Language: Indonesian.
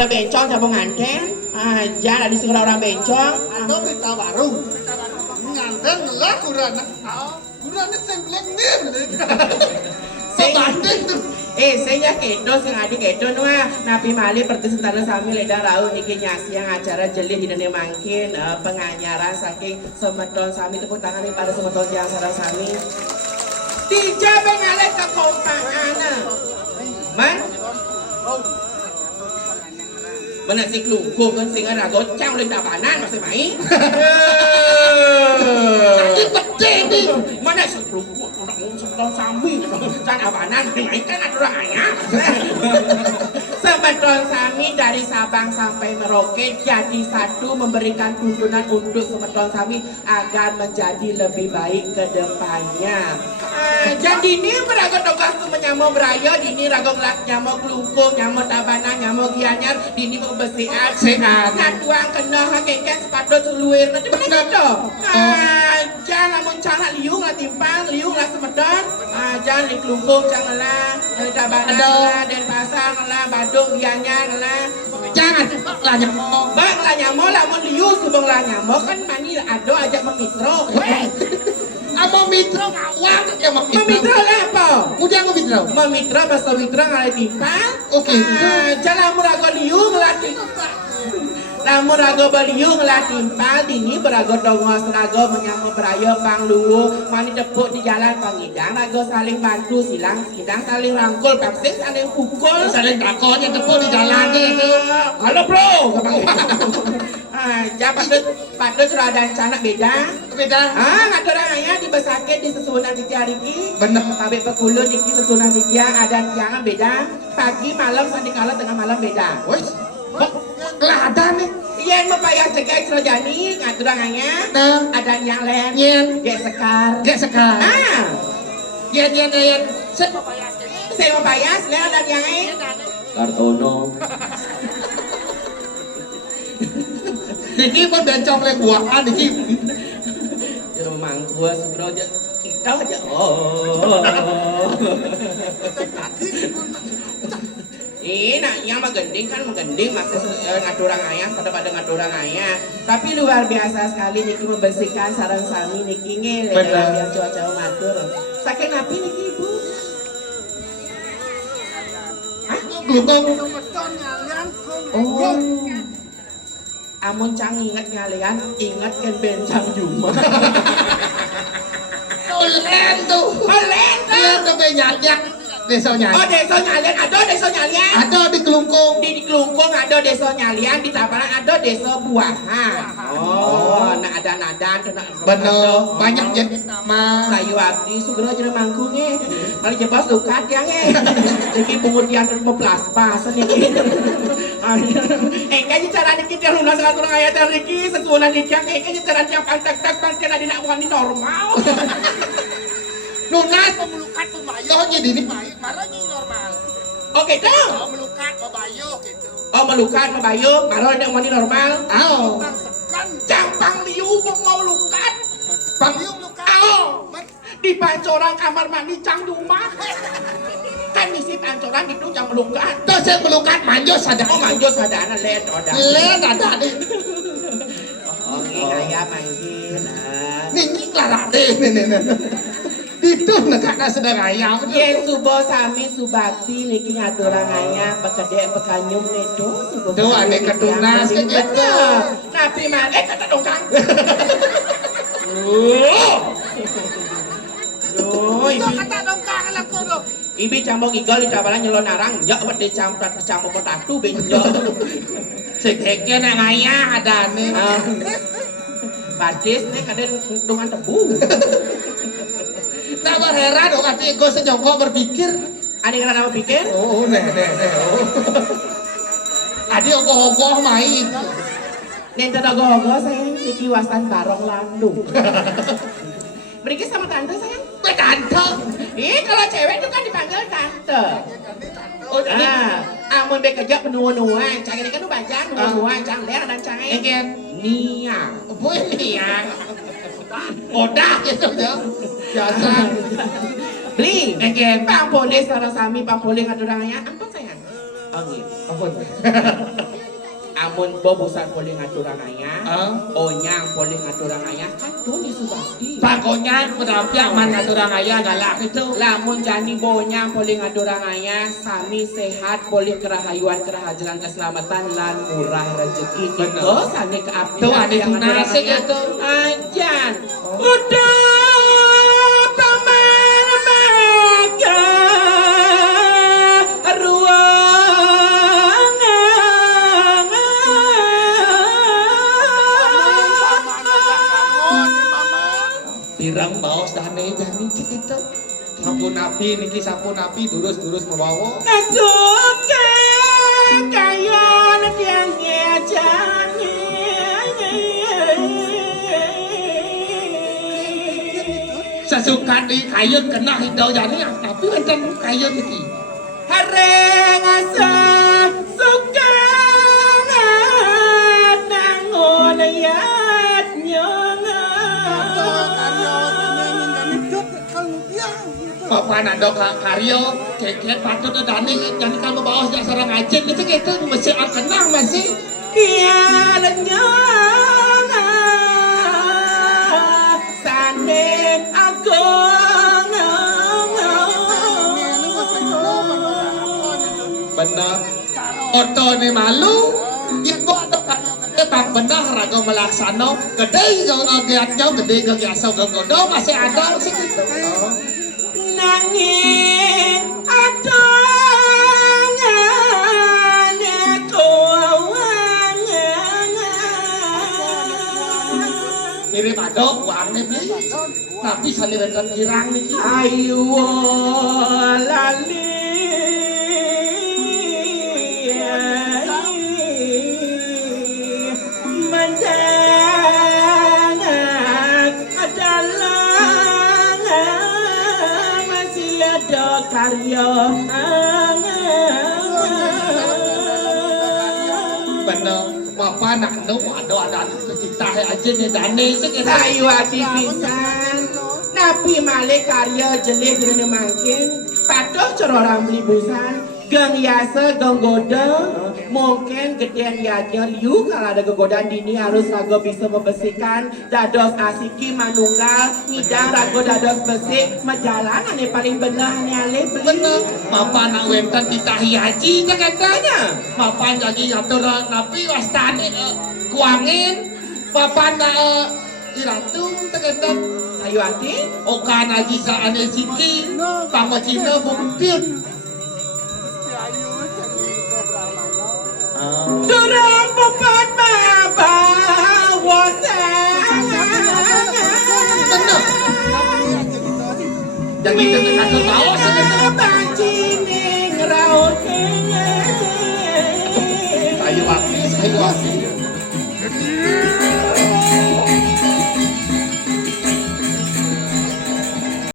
ada bencong sama nganten. Jangan ada segera orang bencong. Ada berita baru. Nganten lah kurana. Kurana sembleng nih. Sebanding tuh. Saya kedo sing adik kedo nuah napi mali pertisentana sami leda rau niki nyasi yang acara jeli dinane mangkin penganyaran saking semeton sami tepuk tangan pada semeton yang sareng sami. Dijabe ngalet kekompakan. Man? Mana si kelungkung kan sing ada gocang lên tabanan masih main. Ini penting nih. Mana si kelungkung orang semeton sami kan tabanan main kan ada orangnya. Semeton sami dari Sabang sampai Merauke jadi satu memberikan tuntunan untuk semeton sami agar menjadi lebih baik ke depannya. Jadi ini beragot togas tu menyamo beraya, ini ragot lak nyamo kelungkung, nyamo tabanan, nyamo gianyar, ini mau bersiap. Sehat. Ngatuang kena hakengken sepatut seluir, nanti mana kata? Jangan lamun cara liung lah timpang, liung lah semedon. Jangan di kelungkung janganlah, tabanan lah, dan pasang lah, badung gianyar lah. Jangan lah nyamo. Bang lah nyamo, lamun liung subang lah nyamo kan mani ado ajak memitro. Amo mitro ngawang ya Memitro lah apa? Udah aku mitro. Memitra bahasa mitra ngalai timpang. Oke. Jalan murago liung lah timpang. Lamun rago beliung lah timpal dini berago dongos rago menyambut beraya pangluwu mani tepuk di jalan pangidang rago saling bantu silang sidang saling rangkul pepsing saling pukul Saling drakonnya tepuk di jalan itu. halo bro patut radan canak beda Beda. ngatur orangnya di besakit di sesunan di tiariki Bener. tapi pekulun di sesunan di ada jangan beda pagi malam sandikala tengah malam beda Woi. Kelihatan nih. iya mau payah cegah serojani ngatur orangnya Nah. ada yang lain Yen. gak sekar Gak sekar. Yen. saya mau payas lah ada yang lain Kartono. Niki pun bencong le buahan niki. Jero mangkua sugro aja kita aja nak yang menggending kan menggending masih ngatur orang ayah pada ngatur orang ayah tapi luar biasa sekali niki membersihkan sarang sami niki ngele yang cuaca matur saking api niki ibu Glukong. oh amun cang ingat ngalian ingat kan bencang juma Olen tuh. Olen Olen tuh penyanyak. Desa oh nyanyi. desa nyalian ada desa nyalian Ada di Kelungkung. di Kelungkung ada desa nyalian di Tabanan ada desa buahan oh nah ada nadan kena Bener. Banyak jenis nama. sayu abdi sugera jeung mangkunge kalau jebas lukat yang iki pengudian peplaspas niki engke cara niki teh lunas ngatur aya teh niki sesueunan dicak engke cara tiap tak pantena dina wani normal Nunas pemelukat pembayo jadi ini baik, marahnya normal. oke dah Melukat pembayo gitu. oh melukat mabayo maro nek wani normal Aw. kan campang liu mau lukat Pangliung lukat. Aw. Di pancoran kamar mandi cang rumah kan misi pancoran itu yang melukat Terus saya melukat manjos ada. oh manjo sadana len oda Len ada nih. oke kayak manggil Nih Clara nih. Itu nekakna sedang ayam. yen subo sami subakti niki ngaturang aya pekedek pekanyum nedo subo Tuh, ane ketunas ke gitu. napi male kata dongkang ibi Kata dongkang lah kono. ibi cambong igol di cabalan nyelon narang ya buat dicampur campur potatu benjo Sekeke nang ayah ada nih. badis nih kadang dengan tebu Tak berheran dong kasih gue senyongkok berpikir. ada yang nama pikir Oh, nih. Oh. Adi ogoh-ogoh main. Neng tenaga sayang niki wasan barong landung beriki sama tante sayang Tante. kalau cewek itu kan dipanggil tante Oh, jadi amun be kerja penua-nuan cang ini kan nu bajang nuan cang ler dan cang Eken. niang Boy niang. Odah gitu ya. Biasa. beli Eken. pampole sareng sami pampole ngadurangnya ampun sayang oh gitu Ampun. lamun bobosan boleh ngaturang ayah, Ah. onyang boleh ngaturang ayah, kado di subakti. Pakonya penampiak man ngaturang ayah galak itu. Lamun jani bonyang boleh ngaturang ayah, sami sehat boleh kerahayuan kerahajalan keselamatan lan murah rezeki. Bener. Itu sani keabdian. Tuh, ada yang tunas ngaturang ayah. itu. Ajan. Udah paman maka Pirang baos dane jani gitu. Sampun napi niki sampun napi durus-durus membawa. Suka kayon tiang ngejani. Sesuka di kayu kena hidau jani tapi enten kayu niki. Hareng asa suka nangon yat nyona. Bapak nado karyo keket patut dani jani kamu bawa jak sarang ajen gitu masih kenang masih. Kian nyona sanen aku. Benar. Oto ni malu. Ibu ada tak benar raga melaksano. Kedai kau agiatnya kedai kau asal kau godo masih ada segitu. Nanging adanya keuangan. Mirip ada uangnya beli. Tapi saliran kirang nih. Ayo lali mendangat adalah masih ada karya. Benar. Bapak nak no ada kita aja nih dane segitu. Sayu ati pisan. Nabi male karya jelih dene mangkin. Patuh cara orang beli busan. Geng yasa geng godeng. Mungkin gedean yadnya liu kalau ada kegodaan dini harus rago bisa membersihkan dados asiki manunggal ngidang rago dados bersih majalanan yang paling benar nih ale beli. Bener. Bapak nak wenten ditahi haji katanya. Bapak jadi ngatur napi wastane kuangin. Bapak nak iratu tegetan. Sayu ati. Okan haji saane siki. Pama Cina buktiun. Durang pupat mabawa sangat. Bener. Jadi dengan ngatur bawah segitu. Bancining raut Sayu api.